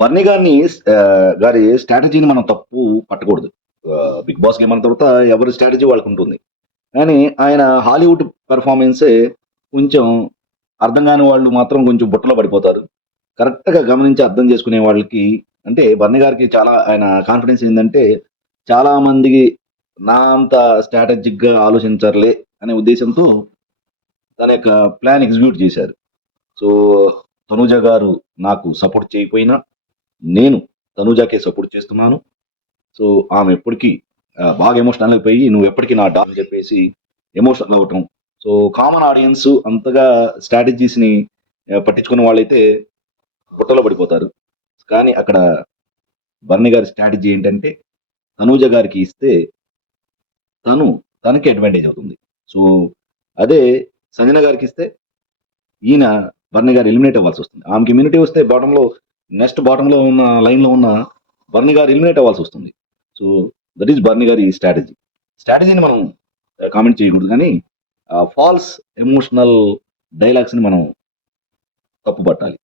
బర్నీ గారిని గారి స్ట్రాటజీని మనం తప్పు పట్టకూడదు. 'బిగ్ బాస్' గేమ్ అన్న తర్వాత ఎవరి స్ట్రాటజీ వాళ్ళకుంటుంది. కానీ ఆయన హాలీవుడ్ పెర్ఫార్మన్సే కొంచెం అర్థం కాని వాళ్ళు మాత్రం కొంచెం బుట్టలో పడిపోతారు. కరెక్ట్‌గా గమనించి అర్థం చేసుకునే వాళ్ళకి అంటే బర్నీ గారికి చాలా ఆయన కాన్ఫిడెన్స్ ఏందంటే చాలా మందికి నా అంత స్ట్రాటజిక్‌గా ఆలోచించరులే అనే ఉద్దేశంతో తన యొక్క ప్లాన్ ఎగ్జిక్యూట్ చేశారు. సో, తనూజ గారు నాకు సపోర్ట్ చేయకపోయినా నేను తనూజాకే సపోర్ట్ చేస్తున్నాను. సో, ఆమె ఎప్పటికి బాగా ఎమోషనల్ అయిపోయి "నువ్వెప్పటికి నా డాన్" అని చెప్పేసి ఎమోషనల్ అవ్వటం. సో, కామన్ ఆడియన్స్ అంతగా స్ట్రాటజీస్‌ని పట్టించుకున్న వాళ్ళైతే బుట్టలో పడిపోతారు. కానీ అక్కడ బర్నీ గారి స్ట్రాటజీ ఏంటంటే, తనూజ గారికి ఇస్తే తనకి అడ్వాంటేజ్ అవుతుంది. సో, అదే సంజన గారికిస్తే ఈయన బర్నీ గారు ఎలిమినేట్ అవ్వాల్సొస్తుంది. ఆమెకి ఇమ్యూనిటీ వస్తే బాటమ్‌లో ఉన్న లైన్‌లో ఉన్న బర్నీ గారు ఎలిమినేట్ అవ్వాల్సొస్తుంది. సో, దట్ ఈస్ బర్నీ గారి స్ట్రాటజీ. స్ట్రాటజీని మనం కామెంట్ చేయకూడదు గానీ, ఫాల్స్ ఎమోషనల్ డైలాగ్స్‌ని మనం తప్పుపట్టాలి.